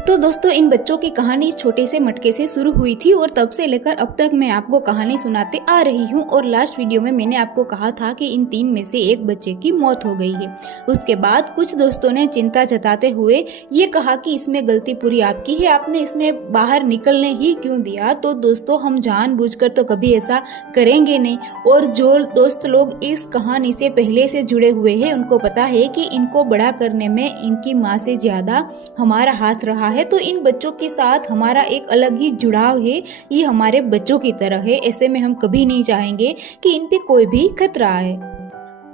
तो दोस्तों इन बच्चों की कहानी इस छोटे से मटके से शुरू हुई थी और तब से लेकर अब तक मैं आपको कहानी सुनाते आ रही हूँ। और लास्ट वीडियो में मैंने आपको कहा था कि इन 3 में से एक बच्चे की मौत हो गई है। उसके बाद कुछ दोस्तों ने चिंता जताते हुए ये कहा कि इसमें गलती पूरी आपकी है, आपने इसमें बाहर निकलने ही क्यों दिया। तो दोस्तों हम जानबूझकर तो कभी ऐसा करेंगे नहीं। और जो दोस्त लोग इस कहानी से पहले से जुड़े हुए हैं उनको पता है कि इनको बड़ा करने में इनकी माँ से ज्यादा हमारा हाथ रहा है। तो इन बच्चों के साथ हमारा एक अलग ही जुड़ाव है, ये हमारे बच्चों की तरह है। ऐसे में हम कभी नहीं चाहेंगे कि इन पे कोई भी खतरा आए।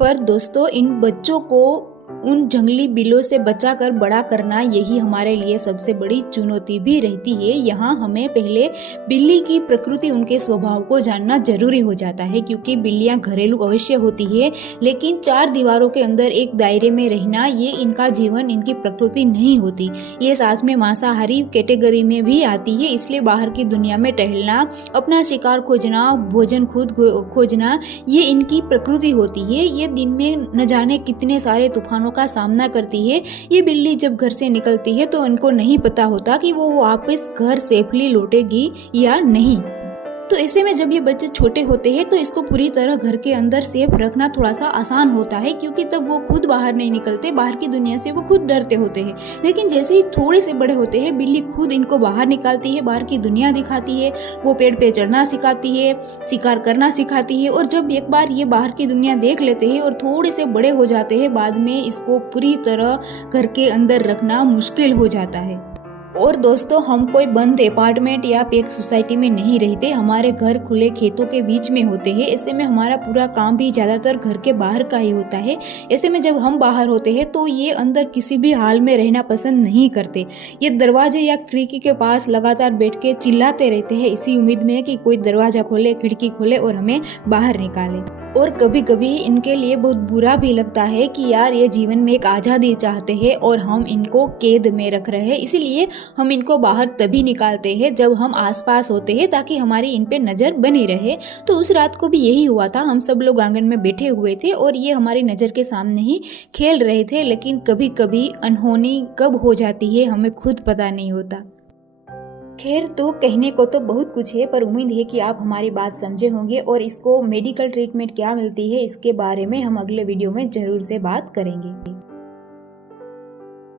पर दोस्तों इन बच्चों को उन जंगली बिल्लों से बचाकर बड़ा करना यही हमारे लिए सबसे बड़ी चुनौती भी रहती है। यहाँ हमें पहले बिल्ली की प्रकृति, उनके स्वभाव को जानना जरूरी हो जाता है, क्योंकि बिल्लियाँ घरेलू अवश्य होती है लेकिन 4 दीवारों के अंदर एक दायरे में रहना ये इनका जीवन, इनकी प्रकृति नहीं होती। ये साथ में मांसाहारी कैटेगरी में भी आती है, इसलिए बाहर की दुनिया में टहलना, अपना शिकार खोजना, भोजन खुद खोजना ये इनकी प्रकृति होती है। ये दिन में न जाने कितने सारे तूफानों का सामना करती है। ये बिल्ली जब घर से निकलती है तो उनको नहीं पता होता कि वो वापस घर सेफली लौटेगी या नहीं। तो ऐसे में जब ये बच्चे छोटे होते हैं तो इसको पूरी तरह घर के अंदर सेफ रखना थोड़ा सा आसान होता है, क्योंकि तब वो खुद बाहर नहीं निकलते, बाहर की दुनिया से वो खुद डरते होते हैं। लेकिन जैसे ही थोड़े से बड़े होते हैं बिल्ली खुद इनको बाहर निकालती है, बाहर की दुनिया दिखाती है, वो पेड़ पे चढ़ना सिखाती है, शिकार करना सिखाती है। और जब एक बार ये बाहर की दुनिया देख लेते हैं और थोड़े से बड़े हो जाते हैं, बाद में इसको पूरी तरह घर के अंदर रखना मुश्किल हो जाता है। और दोस्तों हम कोई बंद अपार्टमेंट या एक सोसाइटी में नहीं रहते, हमारे घर खुले खेतों के बीच में होते हैं। ऐसे में हमारा पूरा काम भी ज्यादातर घर के बाहर का ही होता है। ऐसे में जब हम बाहर होते हैं तो ये अंदर किसी भी हाल में रहना पसंद नहीं करते। ये दरवाजे या खिड़की के पास लगातार बैठ के चिल्लाते रहते हैं, इसी उम्मीद में कि कोई दरवाजा खोले, खिड़की खोले और हमें बाहर निकाले। और कभी कभी इनके लिए बहुत बुरा भी लगता है कि यार ये जीवन में एक आज़ादी चाहते हैं और हम इनको कैद में रख रहे हैं। इसीलिए हम इनको बाहर तभी निकालते हैं जब हम आसपास होते हैं, ताकि हमारी इन पे नज़र बनी रहे। तो उस रात को भी यही हुआ था। हम सब लोग आंगन में बैठे हुए थे और ये हमारी नज़र के सामने ही खेल रहे थे, लेकिन कभी कभी अनहोनी कब हो जाती है हमें खुद पता नहीं होता। खैर तो कहने को तो बहुत कुछ है, पर उम्मीद है कि आप हमारी बात समझे होंगे और इसको मेडिकल ट्रीटमेंट क्या मिलती है इसके बारे में हम अगले वीडियो में जरूर से बात करेंगे।